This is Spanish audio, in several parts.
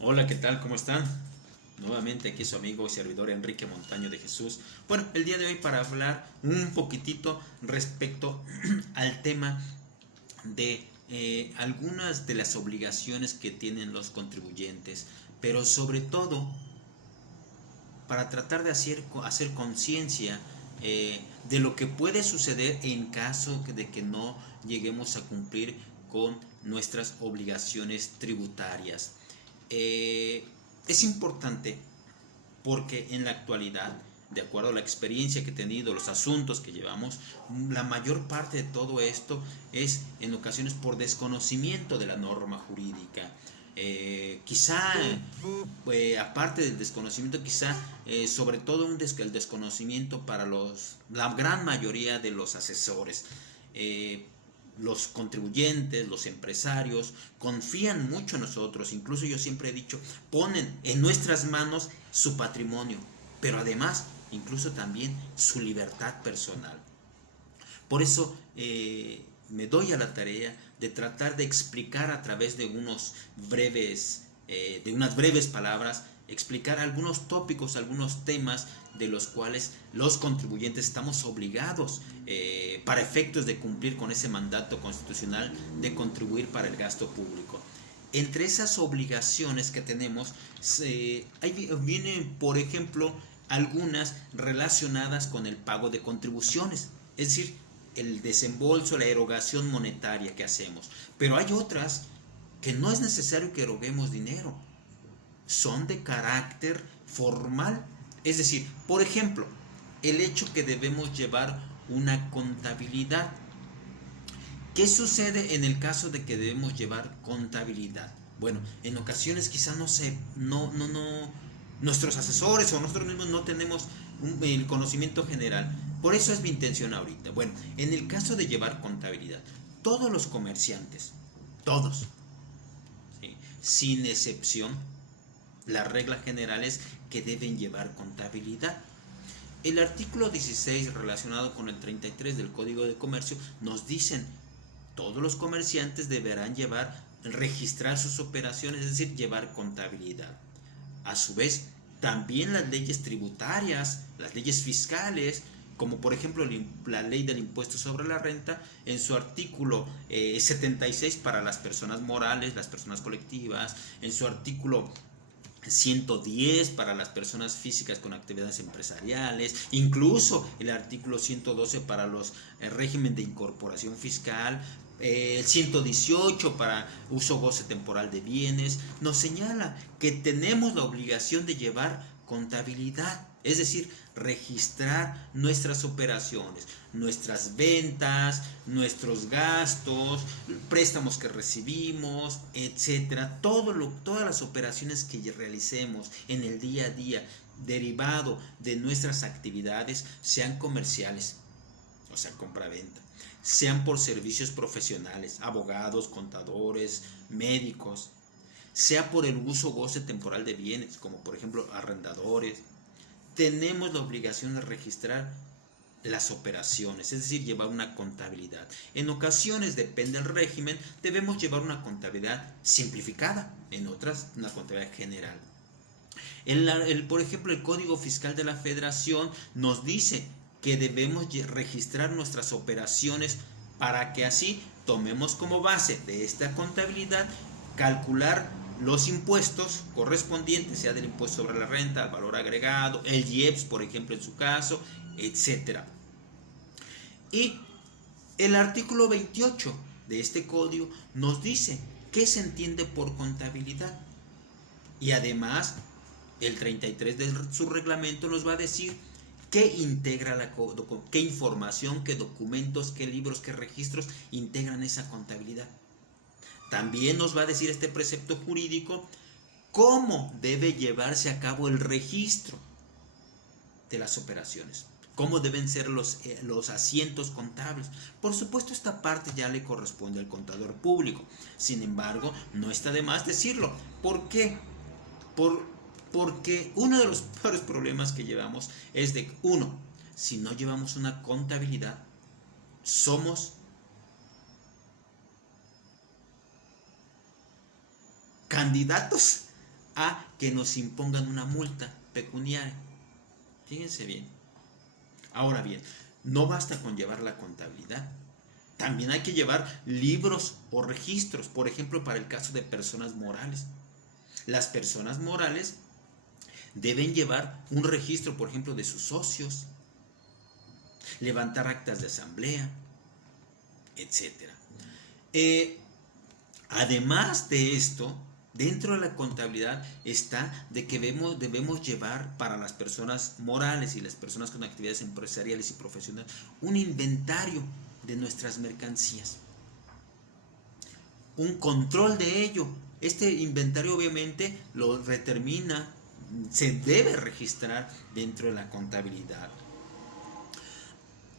Hola, ¿qué tal? ¿Cómo están? Nuevamente aquí su amigo y servidor Enrique Montaño de Jesús. Bueno, el día de hoy para hablar un poquitito respecto al tema de algunas de las obligaciones que tienen los contribuyentes, pero sobre todo para tratar de hacer conciencia de lo que puede suceder en caso de que no lleguemos a cumplir con nuestras obligaciones tributarias. Eh, es importante porque en la actualidad, de acuerdo a la experiencia que he tenido, los asuntos que llevamos, la mayor parte de todo esto es en ocasiones por desconocimiento de la norma jurídica. Quizá, aparte del desconocimiento, quizá sobre todo el desconocimiento para la gran mayoría de los asesores. Los contribuyentes, los empresarios, confían mucho en nosotros. Incluso yo siempre he dicho, ponen en nuestras manos su patrimonio, pero además, incluso también su libertad personal. Por eso me doy a la tarea de tratar de explicar a través de de unas breves palabras, explicar algunos tópicos, algunos temas de los cuales los contribuyentes estamos obligados para efectos de cumplir con ese mandato constitucional de contribuir para el gasto público. Entre esas obligaciones que tenemos, vienen, por ejemplo, algunas relacionadas con el pago de contribuciones, es decir, el desembolso, la erogación monetaria que hacemos. Pero hay otras que no es necesario que eroguemos dinero, son de carácter formal. Es decir, por ejemplo, el hecho que debemos llevar una contabilidad. ¿Qué sucede en el caso de que debemos llevar contabilidad? Bueno, en ocasiones quizá nuestros asesores o nosotros mismos no tenemos el conocimiento general. Por eso es mi intención ahorita. Bueno, en el caso de llevar contabilidad, todos los comerciantes, todos, ¿sí?, sin excepción, la regla general es que deben llevar contabilidad. El artículo 16 relacionado con el 33 del Código de Comercio nos dicen: todos los comerciantes deberán registrar sus operaciones, es decir, llevar contabilidad. A su vez, también las leyes tributarias, las leyes fiscales, como por ejemplo la ley del impuesto sobre la renta, en su artículo 76 para las personas morales, las personas colectivas, en su artículo 110 para las personas físicas con actividades empresariales, incluso el artículo 112 para los régimen de incorporación fiscal, el 118 para uso goce temporal de bienes, nos señala que tenemos la obligación de llevar contabilidad, es decir, registrar nuestras operaciones, nuestras ventas, nuestros gastos, préstamos que recibimos, etcétera, todas las operaciones que realicemos en el día a día derivado de nuestras actividades, sean comerciales, o sea, compra-venta, sean por servicios profesionales, abogados, contadores, médicos, sea por el uso o goce temporal de bienes, como por ejemplo arrendadores. Tenemos la obligación de registrar las operaciones, es decir, llevar una contabilidad. En ocasiones, depende del régimen, debemos llevar una contabilidad simplificada, en otras una contabilidad general. Por ejemplo, el Código Fiscal de la Federación nos dice que debemos registrar nuestras operaciones para que así tomemos como base de esta contabilidad calcular los impuestos correspondientes, sea del impuesto sobre la renta, al valor agregado, el IEPS, por ejemplo, en su caso, etcétera. Y el artículo 28 de este código nos dice qué se entiende por contabilidad. Y además, el 33 de su reglamento nos va a decir qué integra qué información, qué documentos, qué libros, qué registros integran esa contabilidad. También nos va a decir este precepto jurídico cómo debe llevarse a cabo el registro de las operaciones, cómo deben ser los asientos contables. Por supuesto, esta parte ya le corresponde al contador público. Sin embargo, no está de más decirlo. ¿Por qué? Porque uno de los peores problemas que llevamos es de, uno, si no llevamos una contabilidad, somos candidatos a que nos impongan una multa pecuniaria. Fíjense bien. Ahora bien, no basta con llevar la contabilidad. También hay que llevar libros o registros, por ejemplo, para el caso de personas morales. Las personas morales deben llevar un registro, por ejemplo, de sus socios, levantar actas de asamblea, etc. Además de esto, dentro de la contabilidad está de que debemos llevar para las personas morales y las personas con actividades empresariales y profesionales un inventario de nuestras mercancías, un control de ello. Este inventario obviamente lo determina, se debe registrar dentro de la contabilidad.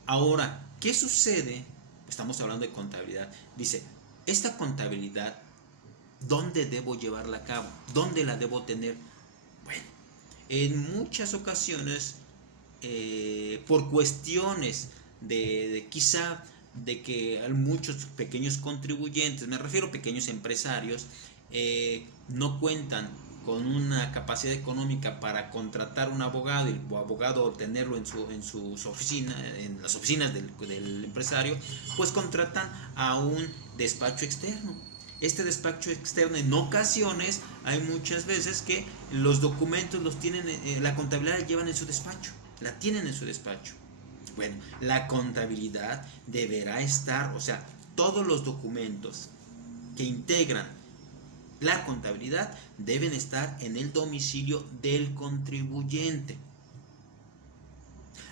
Ahora, ¿qué sucede? Estamos hablando de contabilidad. Dice, esta contabilidad, ¿dónde debo llevarla a cabo? ¿Dónde la debo tener? Bueno, en muchas ocasiones, por cuestiones quizá de que hay muchos pequeños contribuyentes, me refiero a pequeños empresarios, no cuentan con una capacidad económica para contratar un abogado y el abogado tenerlo en sus oficinas, en las oficinas del empresario, pues contratan a un despacho externo. Este despacho externo, en ocasiones, hay muchas veces que los documentos los tienen, la contabilidad la llevan en su despacho, la tienen en su despacho. Bueno, la contabilidad deberá estar, o sea, todos los documentos que integran la contabilidad deben estar en el domicilio del contribuyente.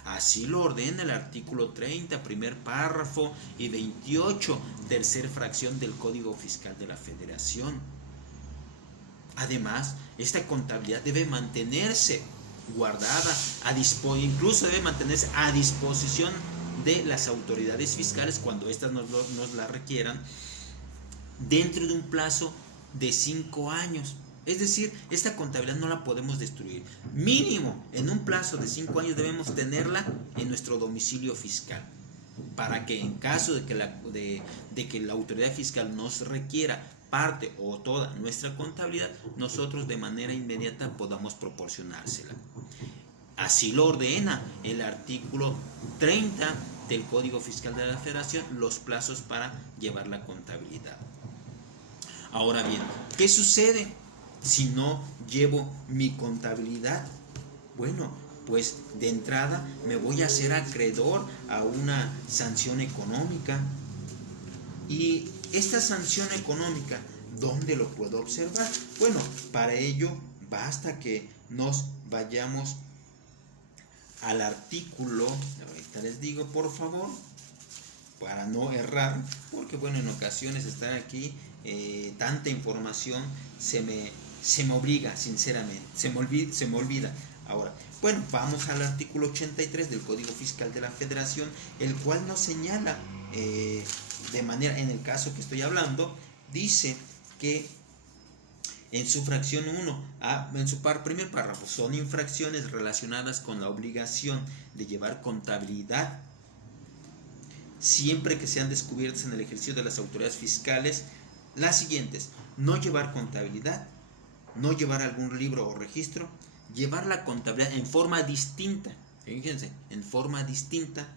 Así lo ordena el artículo 30, primer párrafo, y 28, tercer fracción del Código Fiscal de la Federación. Además, esta contabilidad debe mantenerse guardada, incluso debe mantenerse a disposición de las autoridades fiscales cuando éstas nos la requieran, dentro de un plazo de 5 años. Es decir, esta contabilidad no la podemos destruir. Mínimo, en un plazo de 5 años debemos tenerla en nuestro domicilio fiscal, para que en caso de que la autoridad fiscal nos requiera parte o toda nuestra contabilidad, nosotros de manera inmediata podamos proporcionársela. Así lo ordena el artículo 30 del Código Fiscal de la Federación, los plazos para llevar la contabilidad. Ahora bien, ¿qué sucede si no llevo mi contabilidad? Bueno, pues de entrada me voy a hacer acreedor a una sanción económica. Y esta sanción económica, ¿dónde lo puedo observar? Bueno, para ello basta que nos vayamos al artículo, ahorita les digo por favor, para no errar, porque bueno, en ocasiones estar aquí, tanta información se me obliga, sinceramente, se me olvida. Ahora, bueno, vamos al artículo 83 del Código Fiscal de la Federación, el cual nos señala, de manera, en el caso que estoy hablando, dice que en su fracción 1, en su primer párrafo, son infracciones relacionadas con la obligación de llevar contabilidad, siempre que sean descubiertas en el ejercicio de las autoridades fiscales, las siguientes: no llevar contabilidad, no llevar algún libro o registro, llevar la contabilidad en forma distinta, fíjense, en forma distinta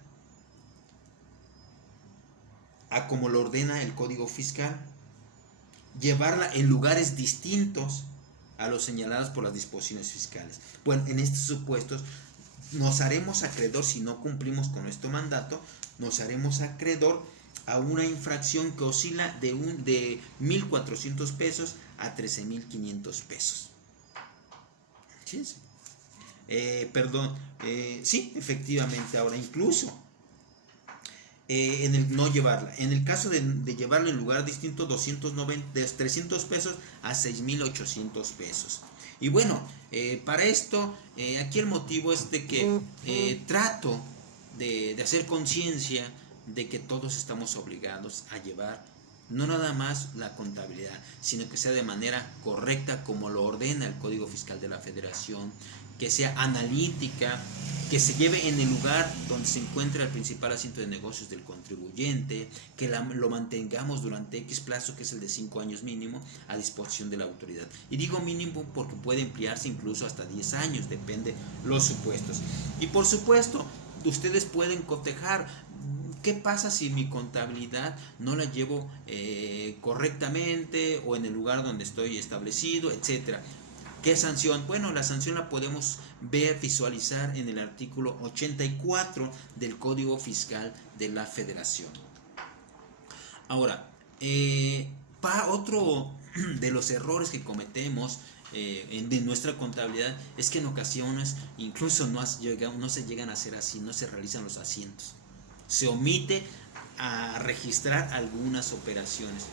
a como lo ordena el Código Fiscal, llevarla en lugares distintos a los señalados por las disposiciones fiscales. Bueno, en estos supuestos nos haremos acreedor, si no cumplimos con nuestro mandato, nos haremos acreedor a una infracción que oscila de 1,400 pesos a 13,500 pesos. ¿Sí? Sí, efectivamente. Ahora, incluso en el no llevarla, en el caso de llevarla en lugar distinto, de 300 pesos a 6,800 pesos. Y bueno, para esto, aquí el motivo es de que trato de hacer conciencia de que todos estamos obligados a llevar No nada más la contabilidad, sino que sea de manera correcta como lo ordena el Código Fiscal de la Federación, que sea analítica, que se lleve en el lugar donde se encuentra el principal asiento de negocios del contribuyente, que lo mantengamos durante X plazo, que es el de 5 años mínimo, a disposición de la autoridad. Y digo mínimo porque puede emplearse incluso hasta 10 años, depende los supuestos. Y por supuesto, ustedes pueden cotejar. ¿Qué pasa si mi contabilidad no la llevo correctamente o en el lugar donde estoy establecido, etcétera? ¿Qué sanción? Bueno, la sanción la podemos ver, visualizar en el artículo 84 del Código Fiscal de la Federación. Ahora, otro de los errores que cometemos de nuestra contabilidad es que en ocasiones incluso no se llegan a hacer así, no se realizan los asientos. Se omite a registrar algunas operaciones,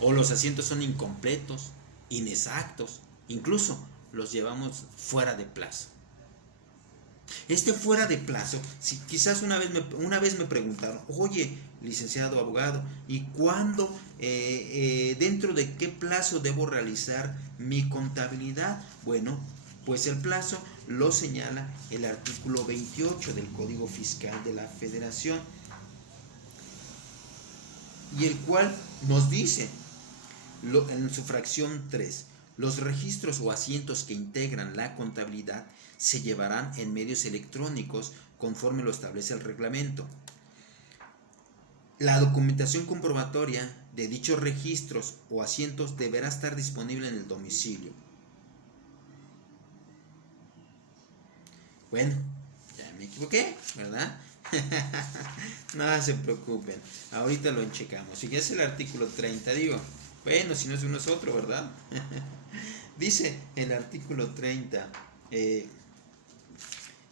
o los asientos son incompletos, inexactos, incluso los llevamos fuera de plazo. Este fuera de plazo, si quizás una vez me preguntaron, oye, licenciado abogado, ¿y cuándo, dentro de qué plazo debo realizar mi contabilidad? Bueno, pues el plazo lo señala el artículo 28 del Código Fiscal de la Federación, y el cual nos dice, en su fracción 3, los registros o asientos que integran la contabilidad se llevarán en medios electrónicos conforme lo establece el reglamento. La documentación comprobatoria de dichos registros o asientos deberá estar disponible en el domicilio. Bueno, ya me equivoqué, ¿verdad? No se preocupen, ahorita lo checamos. Si ya es el artículo 30, digo, bueno, si no es uno es otro, ¿verdad? Dice el artículo 30,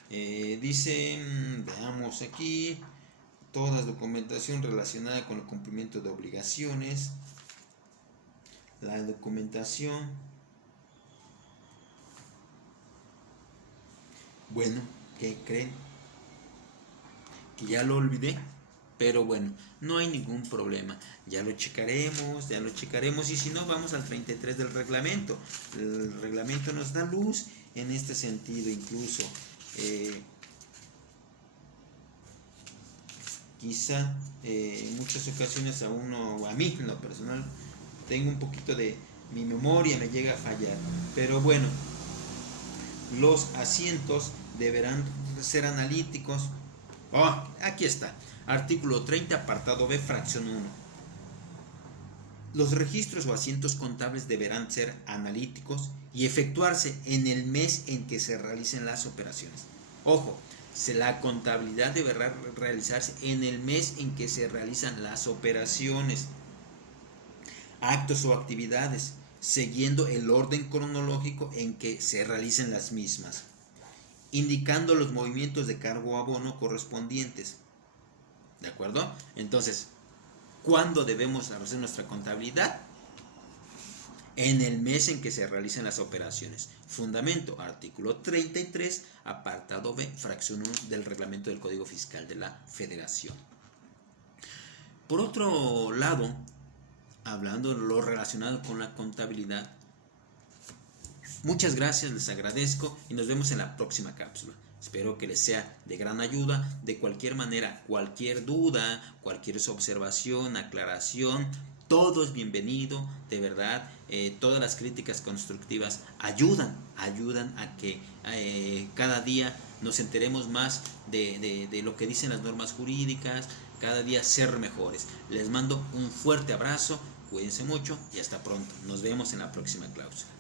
dice, veamos aquí, toda documentación relacionada con el cumplimiento de obligaciones. La documentación, bueno, ¿qué creen? Que ya lo olvidé, pero bueno, no hay ningún problema, ya lo checaremos, y si no, vamos al 33 del reglamento. El reglamento nos da luz en este sentido, incluso quizá en muchas ocasiones a mí en lo personal, tengo un poquito de mi memoria, me llega a fallar, pero bueno, los asientos deberán ser analíticos. Aquí está, artículo 30, apartado B, fracción 1. Los registros o asientos contables deberán ser analíticos y efectuarse en el mes en que se realicen las operaciones. Ojo, la contabilidad deberá realizarse en el mes en que se realizan las operaciones, actos o actividades, siguiendo el orden cronológico en que se realicen las mismas, indicando los movimientos de cargo o abono correspondientes. ¿De acuerdo? Entonces, ¿cuándo debemos hacer nuestra contabilidad? En el mes en que se realicen las operaciones. Fundamento, artículo 33, apartado B, fracción 1 del reglamento del Código Fiscal de la Federación. Por otro lado, hablando de lo relacionado con la contabilidad, muchas gracias, les agradezco y nos vemos en la próxima cápsula. Espero que les sea de gran ayuda. De cualquier manera, cualquier duda, cualquier observación, aclaración, todo es bienvenido, de verdad. Todas las críticas constructivas ayudan a que cada día nos enteremos más de lo que dicen las normas jurídicas, cada día ser mejores. Les mando un fuerte abrazo, cuídense mucho y hasta pronto. Nos vemos en la próxima cápsula.